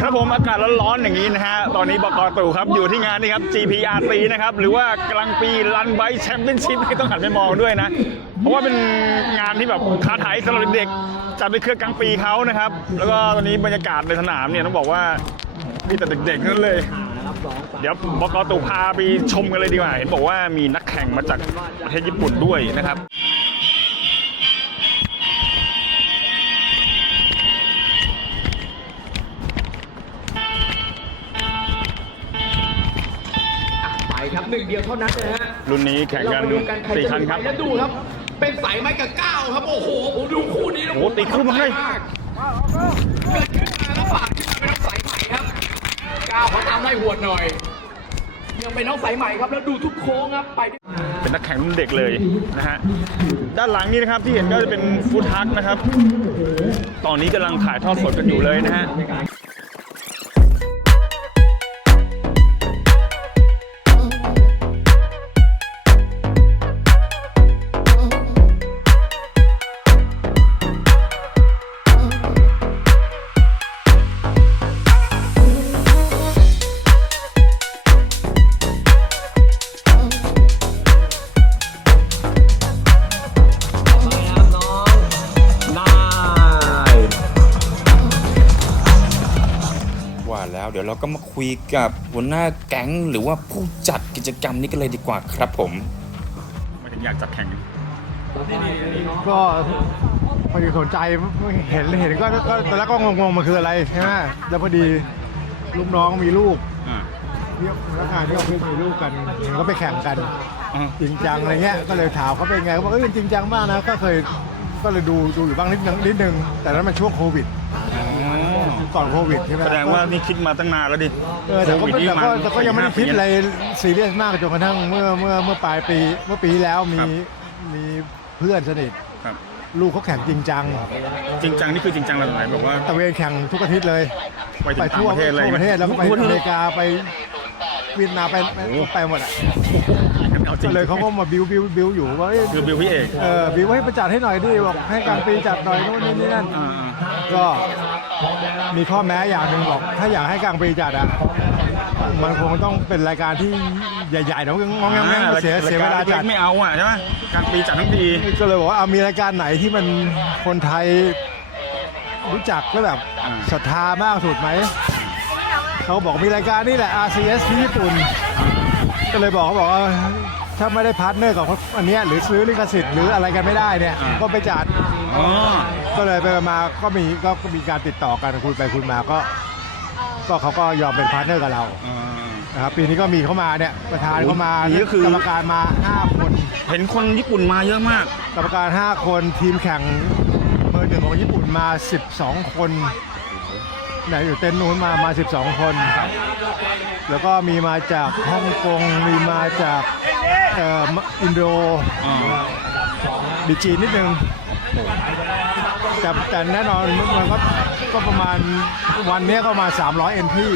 ครับผมอากาศร้อนๆอย่างนี้นะฮะ ตอนนี้บกตู่ครับอยู่ที่งานนี่ครับ GPRC นะครับ หรือว่ากลางปีรันไบแชมเปี้ยนชิพต้องหันไปมองด้วยนะ เพราะว่าเป็นงานที่แบบท้าทายสำหรับเด็กจัดเป็นเครือกลางปีเขานะครับ แล้วก็ตอนนี้บรรยากาศในสนามเนี่ยต้องบอกว่ามีแต่เด็กๆนั้นเลย เดี๋ยวบกตู่พาไปชมกันเลยดีกว่าเห็นบอกว่ามีนักแข่งมาจากประเทศญี่ปุ่นด้วยนะครับ หนึ่งเดียวเท่านั้นนะฮะรุ่นนี้แข่งกันเรามาดูกันใครสี่จะคันครับ ไปแล้วดูครับ เป็นสายไม้กับก้าวครับ โอ้โหผมดูคู่นี้แล้วโอ้โหติดคู่มาให้กเกิดขึ้นมาแล้วปาดขึ้นมาเป็นน้องสายใหม่ครับก้าวเขาตามไล่หวดหน่อย ยังเป็นน้องสายใหม่ครับแล้วดูทุกโค้งครับไปด้วย เป็นนักแข่งรุ่นเด็กเลยนะฮะ ด้านหลังนี้นะครับที่เห็นก็จะเป็นฟู้ดทักนะครับ ตอนนี้กำลังถ่ายทอดสดกันอยู่เลยนะฮะ ดี๋ยวเราก็มาคุยกับหัวหน้าแก๊งหรือว่าผู้จัดกิจกรรมนี้กันเลยดีกว่าครับผมไม่ถึงอยากจัดแข่งก็พอดีสนใจเห็นเห็นก็ก็ตอนแรกก็งงๆมันคืออะไรใช่ไหมแล้วพอดีลูกน้องมีลูกอ่าที่พนักงานที่ออฟฟิศมีลูกกันเห็นก็ไปแข่งกันอ่าจริงจังอะไรเงี้ยก็เลยถามเขาเป็นไงเขาบอกเอ้ยจริงจังมากนะก็เคยก็เลยดูดูอยู่บ้างนิดนึงนิดนึงแต่นั้นมันช่วงโควิด ก่อนโควิดใช่ไหมแสดงว่านี่คิดมาตั้งนานแล้วดิเออแต่ก็โวิแต่นี่ก็แต่ก็ยังไม่ได้คิดอะไรซีเรียสมากจนกระทั่งเมื่อเมื่อเมื่อปลายปีเมื่อปีที่แล้วมีมีเพื่อนสนิทครับ ลูกเขาแข่งจริงจังจริงจังนี่คือจริงจังระดับไหนแบบว่าตะเวนแข่งทุกอาทิตย์เลย ไปถึงไปต่างทั่วประเทศเลยทั่วประเทศแล้วก็ไปทั่วอเมริกาไปเวียดนามไปไปหมดอะเอาจริงก็เลยเขาก็มาบิวบิวบิวอยู่ว่าเอ้ยคือบิวพี่เอกเออบิวให้ประจัดให้หน่อยดิบอกให้กลางปีจัดหน่อยโน่นนี่นี่นั่น อ่าก็ มีข้อแม้อย่างหนึ่งบอกถ้าอยากให้กลางปีจัดอะมันคงต้องเป็นรายการที่ใหญ่ๆเนาะงองแงงแงงเสียเสียเวลาจัดไม่เอาอะใช่ไหมกลางปีจัดทั้งปีก็เลยบอกว่าเอามีรายการไหนที่มันคนไทยรู้จักก็แบบศรัทธามากสุดไหมเขาบอกมีรายการนี่แหละ RCS ที่ญี่ปุ่น ก็เลยบอกเขาบอกว่า ถ้าไม่ได้พาร์ทเนอร์กับอันเนี้ยหรือซื้อลิขสิทธิ์หรืออะไรกันไม่ได้เนี่ย ก็ไปจัด อ๋อ ก็เลยไปมาก็มีก็ก็มีการติดต่อกันคุยไปคุยมาก็ ก็เขาก็ยอมเป็นพาร์ทเนอร์กับเราอ่านะครับปีนี้ก็มีเข้ามาเนี่ยประธานเข้ามานี่ก็คือ กรรมการมา 5 คน เห็นคนญี่ปุ่นมาเยอะมาก กรรมการ 5 คนทีมแข่งเบอร์หนึ่งของญี่ปุ่นมา 12 คนไหนอยู่เต็นท์นู้นมามา 12 คน แล้วก็มีมาจากฮ่องกงมีมาจาก เอ่ออินโดอ่ามีจีนนิดนึงแต่แต่แน่นอนมันก็ก็ประมาณวันนี้ก็มา 300 เอ็นที่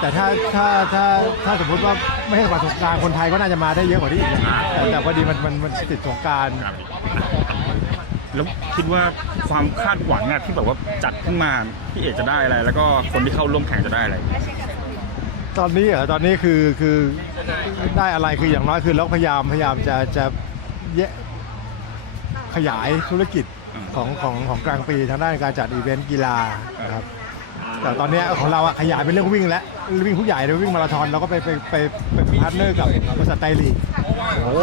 แต่ถ้าถ้าถ้าถ้าสมมติว่าไม่ให้ประสบการณ์คนไทยก็น่าจะมาได้เยอะกว่านี้อีกแต่แต่พอดีมันมันมันติดสงการแล้วคิดว่าความคาดหวังอะที่แบบว่าจัดขึ้นมาพี่เอกจะได้อะไร แล้วก็คนที่เข้าร่วมแข่งจะได้อะไร ตอนนี้เหรอตอนนี้คือคือได้อะไรคืออย่างน้อยคือเราพยายามพยายามจะจะแยะขยายธุรกิจของของของกลางปีทางด้านการจัดอีเวนต์กีฬานะครับแต่ตอนเนี้ยของเราอะขยายเป็นเรื่องวิ่งแล้ววิ่งผู้ใหญ่เลยวิ่งมาราธอนเราก็ไปไปไปไปเป็นพาร์ทเนอร์กับบริษัทไตรลีก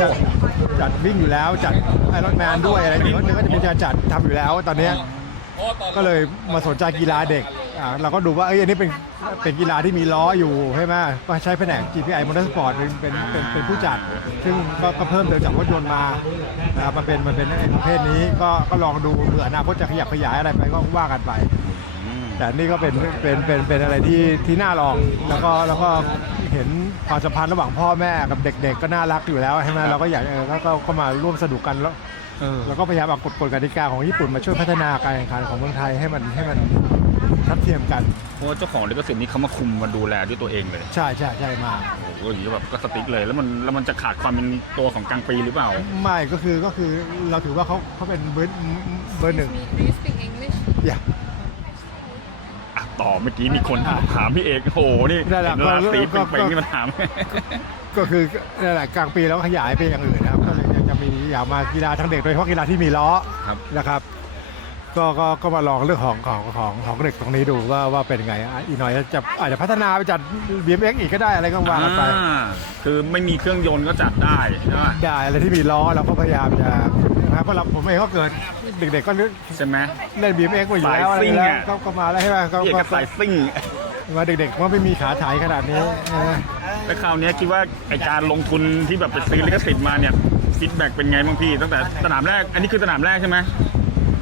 จัดจัดวิ่งอยู่แล้วจัดไอรอนแมนด้วยอะไรอย่างเงี้ยก็จะมีการจัดทำอยู่แล้ว ตอนเนี้ยก็เลยมาสนใจกีฬาเด็กอ่าเราก็ดูว่าเอ้ยอันนี้เป็น เป็นกีฬาที่มีล้ออยู่ใช่ไหมก็ใช้แผนก GPI Motorsport เป็นเป็นเป็นเป็นผู้จัด ซึ่งก็ก็เพิ่มเติมจากรถยนต์มานะครับมาเป็นมาเป็นไอ้ประเภทนี้ก็ก็ลองดูเผื่ออนาคตจะขยับขยายอะไรไปก็ว่ากันไป แต่นี่ก็เป็นเป็นเป็นเป็นอะไรที่ที่น่าลอง แล้วก็แล้วก็เห็นความสัมพันธ์ระหว่างพ่อแม่กับเด็ก ๆ ก็น่ารักอยู่แล้วใช่ไหมเราก็อยากเออแล้วก็ก็มาร่วมสนุกกันแล้ว เออ แล้วก็พยายามเอากฎกฎกติกาของญี่ปุ่นมาช่วยพัฒนาการแข่งขันของเมืองไทยให้มันให้มันทัดเทียมกันเพราะว่าเจ้าของลิขสิทธิ์นี้เขามาคุมมาดูแลด้วยตัวเองเลยใช่ใช่ใช่มา โอ้โหอย่างนี้แบบก็สติ๊กเลยแล้วมันแล้วมันจะขาดความเป็นตัวของกลางปีหรือเปล่า ไม่ก็คือก็คือเราถือว่าเขาเขาเป็นเบอร์เบอร์หนึ่ง Do you speak English? อย่าต่อเมื่อกี้มีคนถามพี่เอกโอ้โหนี่นั่นแหละเห็นราศีก็เป็นก็ๆนี่มันถาม ก็คือนั่นแหละกลางปีแล้วก็ขยายไปอย่างอื่นนะครับก็เลยจะ มีอยากมากีฬาทางเด็กโดยเฉพาะกีฬาที่มีล้อครับ นะครับ ก็ก็ก็มาลองเรื่องของของของของเด็กตรงนี้ดูว่าว่าเป็นไงอะอีกหน่อยจะอาจจะพัฒนาไปจัด BMX อีกก็ได้อะไรก็ว่ากันไป อ่าคือไม่มีเครื่องยนต์ก็จัดได้ใช่ไหมได้อะไรที่มีล้อเราก็พยายามจะนะครับเพราะเราผมเองก็เกิดเด็กๆก็นึกใช่ไหม เล่น BMX มาอยู่แล้วสายอะไรซิ่งแล้วอะ ก็ก็มาแล้วใช่ไหมก็พี่เอกก็ก็สายซิ่ง มาเด็กๆว่าไม่มีขาถ่ายขนาดนี้นะ แล้วคราวเนี้ยคิดว่าไอการลงทุนที่แบบไปซื้อลิขสิทธิ์มาเนี่ย ฟีดแบ็กเป็นไงบ้างพี่ตั้งแต่สนามแรก อันนี้คือสนามแรกใช่ไหม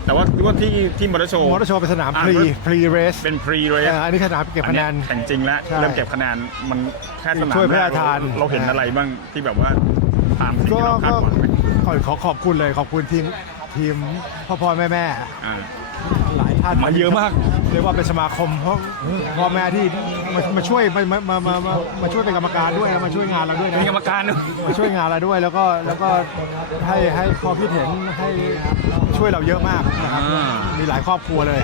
แต่ว่าคิดว่าที่ที่มอเตอร์โชว์มอเตอร์โชว์เป็นสนามอ่าพรีพรีเรสเป็นพรีเลยอันนี้สนามเก็บคะแนนแข่งจริงแล้วใช่เริ่มเก็บคะแนนมันแค่สนามช่วยพระแรรากทานเราเห็นอะไรบ้างที่แบบว่าตามสิ่งก็ที่เราคาดก็หวังไหมขอขอขอบคุณเลยขอบคุณทีมทีมพ่อพ่อแม่แม่ มาเยอะมากเรียกว่าเป็นสมาคมพ่อพ่อแม่ที่มามาช่วยมามามามามามาช่วยเป็นกรรมการด้วยนะมาช่วยงานเราด้วยนะมีกรรมการด้วยมาช่วยงานเราด้วยแล้วก็แล้วก็ให้ให้ความคิดเห็นให้ช่วยเราเยอะมากนะครับอ่ามีหลายครอบครัวเลย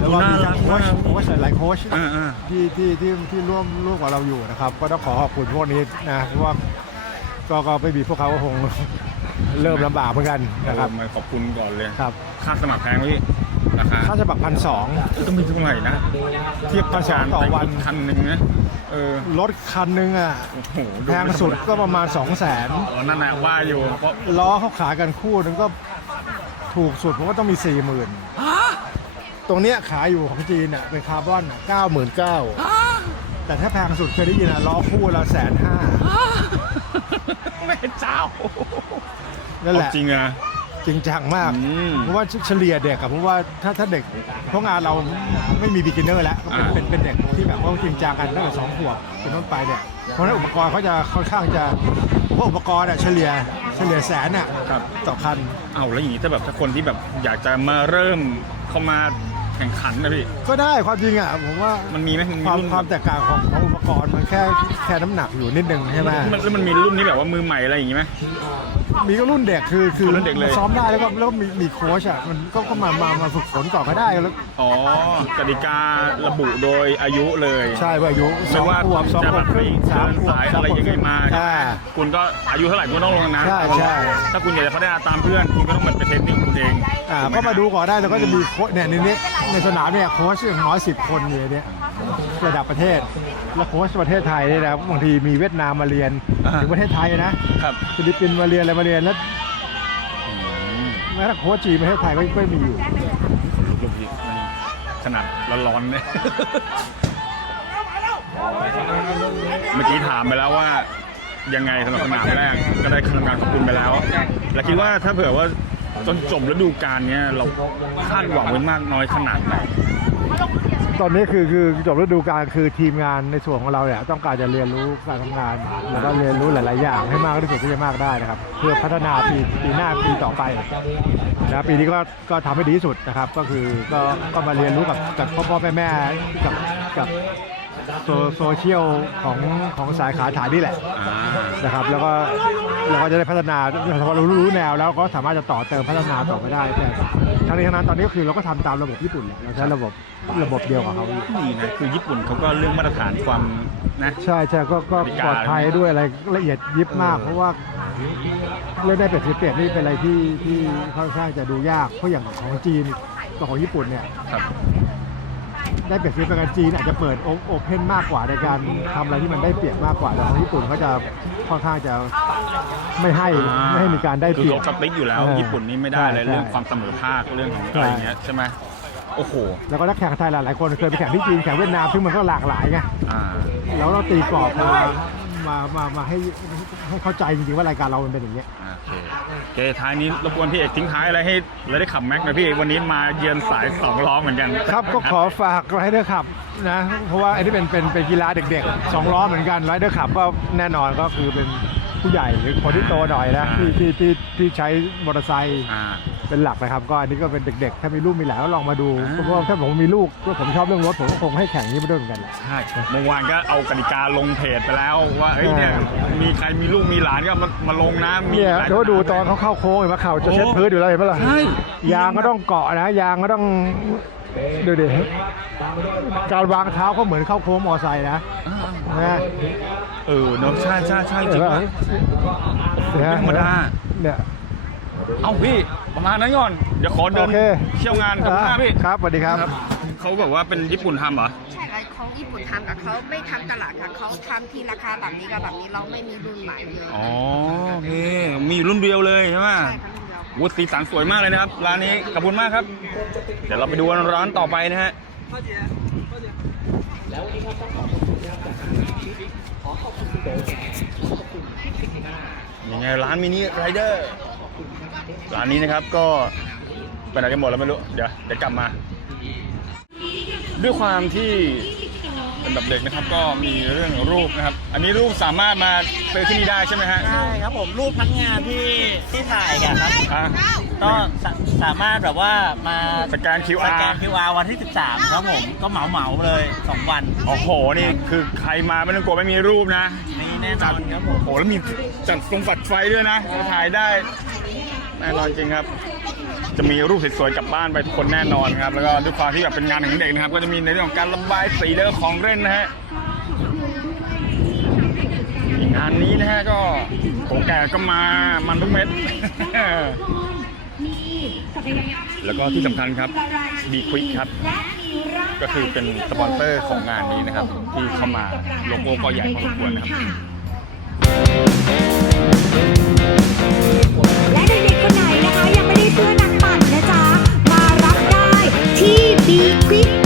แล้วก็มีทั้งโค้ชโค้ชหลายๆโค้ชอ่าอ่า ที่ที่ที่ที่ร่วมร่วมกับเราอยู่นะครับ ก็ต้องขอขอบคุณพวกนี้นะเพราะว่าก็ก็ไม่มีพวกเขาก็คงเริ่มลำบากเหมือนกันนะครับ มาขอบคุณก่อนเลยครับ ค่าสมัครแพงไหมพี่ ราคาค่าสมัครพันสองต้องมีเท่าไหร่นะ เทียบประชานต่อวันคันหนึ่งนะเออรถคันหนึงอะโอ้โหแพงสุดก็ประมาณ2 0 0 0 0นอ๋อนั่นแหละว่าอยู่เพราะล้อเขาขายกันคู่หนึงก็ถูกสุดผมว่าต้องมี4 0 0 0 0ตรงเนี้ยขายอยู่ของจีนอะเป็นคาร์บอนเก้าหมื่นเก้าแต่ถ้าแพงสุดเคยได้ยินอะล้อคู่ละแสนห้าแม่เจ้านั่นแหละเอาจริงอะ จริงจังมาก อืม เพราะว่าเฉลี่ยเด็กอะเพราะว่าถ้าถ้าเด็กเพราะงานเราไม่มีบิ๊กินเนอร์แล้วก็เป็นอ่า เป็นเป็นเด็กที่แบบว่าจริงจังกันตั้งแต่สองขวบเป็นต้นไปเนี่ยเพราะฉะนั้นอุปกรณ์เขาจะค่อนข้างจะพวกอุปกรณ์อะเฉลี่ยเฉลี่ยแสนอะครับ ต่อคัน เอาแล้วอย่างนี้ถ้าแบบถ้าคนที่แบบอยากจะมาเริ่มเข้ามาแข่งขันนะพี่ ก็ได้ความจริงอะผมว่ามันมีไหมมันมีความรุ่น ความแตกต่างของของอุป กรณ์มันแค่แค่น้ำหนักอยู่นิดนึงใช่ไหมมันแล้วมันมีรุ่นที่แบบว่ามือใหม่อะไรอย่างงี้ไหม มีก็รุ่นเด็กคือคือรุ่นเด็กเลย ซ้อมได้แล้วก็แล้วก็มีมีโค้ชอะมันก็ก็มามามาฝึกฝนก่อนก็ได้แล้วอ๋อกติการะบุโดยอายุเลยใช่ว่าอายุสไม่องว่าขวบสองจะขแบวบบคไปรึ่งเดิสามนขวบสายสาอะมไรขวบยังคไงรึ่งมาใช่คุณก็อายุเท่าไหร่คุณก็ต้องลงนะใช่ใช่ ถ้าคุณอยากจะพัฒนาตามเพื่อนคุณก็ต้องเหมือนไปเทรนนิ่งคุณเองอ่าถูไหก็มาดูก่อนได้แล้วก็จะมีโค้ชเนี่ยในนี้ในสนามเนี่ยโค้ชอย่างน้อยสิบคนอยู่ในเนี่ยระดับประเทศ แล้วโค้ชประเทศไทยเนี่ยนะบางทีมีเวียดนามมาเรียนถึงประเทศไทยนะครับฟิลิปปินส์มาเรียนอะไรมาเรียนแล้วแม้แต่โค้ชจีนประเทศไทยก็ก็มีอยู่ลูกพี่ขนาดร้อนๆเนี่ยเมื่อกี้ถามไปแล้วว่ายังไงสำหรับสนามแรกก็ได้ทำการขอบคุณไปแล้ว แล้วคิดว่าถ้าเผื่อว่าจนจบฤดูกาลเนี้ยเราคาดหวังไว้มากน้อยขนาดไหน ตอนนี้คือคือจบฤดูกาลคือทีมงานในส่วนของเราเนี่ยต้องการจะเรียนรู้การทำงาน แล้วก็เรียนรู้หลาย ๆ อย่างให้มากที่สุดที่จะมากได้นะครับ เพื่อพัฒนาปีปีหน้าปีต่อไปนะปีนี้ก็ก็ทำให้ดีที่สุดนะครับ ก็คือก็ก็มาเรียนรู้กับกับพ่อพ่อแม่แม่กับกับโซเชียลของของสายขาถ่ายนี่แหละนะครับ แล้วก็เราก็จะได้พัฒนาพอเรารู้รู้แนวแล้วก็สามารถจะต่อเติมพัฒนาต่อไปได้แต่ ทั้งนี้ทั้งนั้นตอนนี้ก็คือเราก็ทำตามระบบญี่ปุ่นเลยเราใช้ระบบระบบเดียวกับเขาดีนะคือญี่ปุ่นเขาก็เรื่องมาตรฐานความนะ ใช่ใช่ก็ก็บริการปลอดภัยด้วยอะไรละเอียดยิบมากเพราะว่าเล่นได้เปรียบเสียเปรียบนี่เป็นอะไรที่ที่ค่อนข้างจะดูยากเพราะอย่างของจีนกับของญี่ปุ่นเนี่ย ครับ ได้เปรียบเสียเปรียบกันจีนอาจจะเปิดโอเพนมากกว่าในการทำอะไรที่มันได้เปรียบมากกว่าแต่ของญี่ปุ่นเขาจะค่อนข้างจะไม่ให้ไม่ให้มีการได้คืเปอรียบเขาสติ๊กอยู่แล้ว เออญี่ปุ่นนี่ไม่ได้เลยใช่เรื่องความเสมอภาคเรื่องของอะไรอย่างเงี้ยใช่ไหมโอ้โหแล้วก็นักแข่งไทยหลายๆคนเคยไปแข่งที่จีนแข่งเวียดนามซึ่งมันก็หลากหลายไงอ่า แล้วเราตีกรอบมา มามามาให้ให้เข้าใจจริงๆว่ารายการเรามันเป็นอย่างเงี้ยโอเคโอเคท้ายนี้รบกวนพี่เอกทิ้งท้ายอะไรให้เราได้ขับแม็กหน่อยพี่วันนี้มาเยือนสายสองล้อเหมือนกันครับก็ขอฝากไรเดอร์ขับนะ เพราะว่าไอ้นี่เป็นเป็นเป็นกีฬาเด็กๆสองล้อเหมือนกันไรเดอร์ขับก็แน่นอนก็คือเป็นผู้ใหญ่หรือคนที่โตหน่อยนะที่ที่ที่ที่ใช้มอเตอร์ไซค์อ่า เป็นหลักนะครับก็อันนี้ก็เป็นเด็กๆ ถ้ามีลูกมีหลานก็ลองมาดูอ่าเพราะว่าถ้าผมมีลูกก็ผมชอบเรื่องรถผมก็คงให้แข่งนี้ไปด้วยเหมือนกันแหละ ใช่เมื่อวานก็เอากติกาลงเพจไปแล้วว่าเอ้ยเนี่ยอ่ามีใครมีลูกมีหลานก็มามาลงนะมีเนี่ยหลายเดี๋ยวดูตอนเขาเข้าโค้งเห็นไหมเข่าจะเช็ดพื้นอยู่แล้วเห็นปะล่ะใช่ยางก็ต้องเกาะนะ ยางก็ต้องดูดิการวางเท้าเขาเหมือนเข้าโค้งมอไซค์นะนะเออเนอะใช่ใช่ใช่จเห็รินงป่ะว่ะเนี่ยไม่ธรรมดา เนี่ย เอ้าพี่ประมาณนั้นก่อน เดี๋ยวขอเดินโอเค เที่ยวงานกับหน้าพี่ ครับสวัสดีครับ ครับ เขาบอกว่าเป็นญี่ปุ่นทำเหรอ ใช่ค่ะของญี่ปุ่นทำกับเขาไม่ทำตลาดค่ะเขาทำที่ราคาแบบนี้กับแบบนี้เราไม่มีรุ่นใหม่เยอะอ๋อโอเค มีอยู่รุ่นเดียวเลยใช่ไหม ใช่ค่ะรุ่นเดียว วุฒิสีสันสวยมากเลยนะครับ ร้านนี้ขอบคุณมากครับ เดี๋ยวเราไปดูร้านต่อไปนะฮะยังไงร้านมินิไรเดอร์ ร้านนี้นะครับก็ไปไหนกันหมดแล้วไม่รู้ เดี๋ยวเดี๋ยวกลับมา ด้วยความที่เป็นแบบเด็กนะครับก็มีเรื่องรูปนะครับ อันนี้รูปสามารถมาซื้อที่นี่ได้ใช่ไหมฮะใช่ครับผมรูปทั้งงานที่ที่ถ่ายกันครับ อะ ก็สาสามารถแบบว่ามาสแกนส QR แกน QR วันที่ 13 ครับผมก็เหมาเหมาๆเลย 2 วันโอ้โหนี่คือใครมาไม่ต้องกลัวไม่มีรูปนะ นี่แน่นจัอดนครับผมโอ้โหแล้วมีจัดทรงฝัดไฟด้วยนะจะถ่ายได้ แน่นอนจริงครับ จะมีรูปสวยๆกลับบ้านไปทุกคนแน่นอนครับ แล้วก็ด้วยความที่แบบเป็นงานของเด็กนะครับ ก็จะมีในเรื่องของการระบายสีแล้วก็ของเล่นนะฮะงานนี้นะฮะก็ผมแก่ก็มามันทุกเม็ดแล้วก็ที่สำคัญครับบีควิกครับ ก็คือเป็นสปอนเซอร์ของงานนี้นะครับ ที่เข้ามาโลโก้ก็ใหญ่พอสมควรนะครับ ยังไม่ได้เสื้อนักปั่นนะจ๊ะ มารับได้ที่บีควิก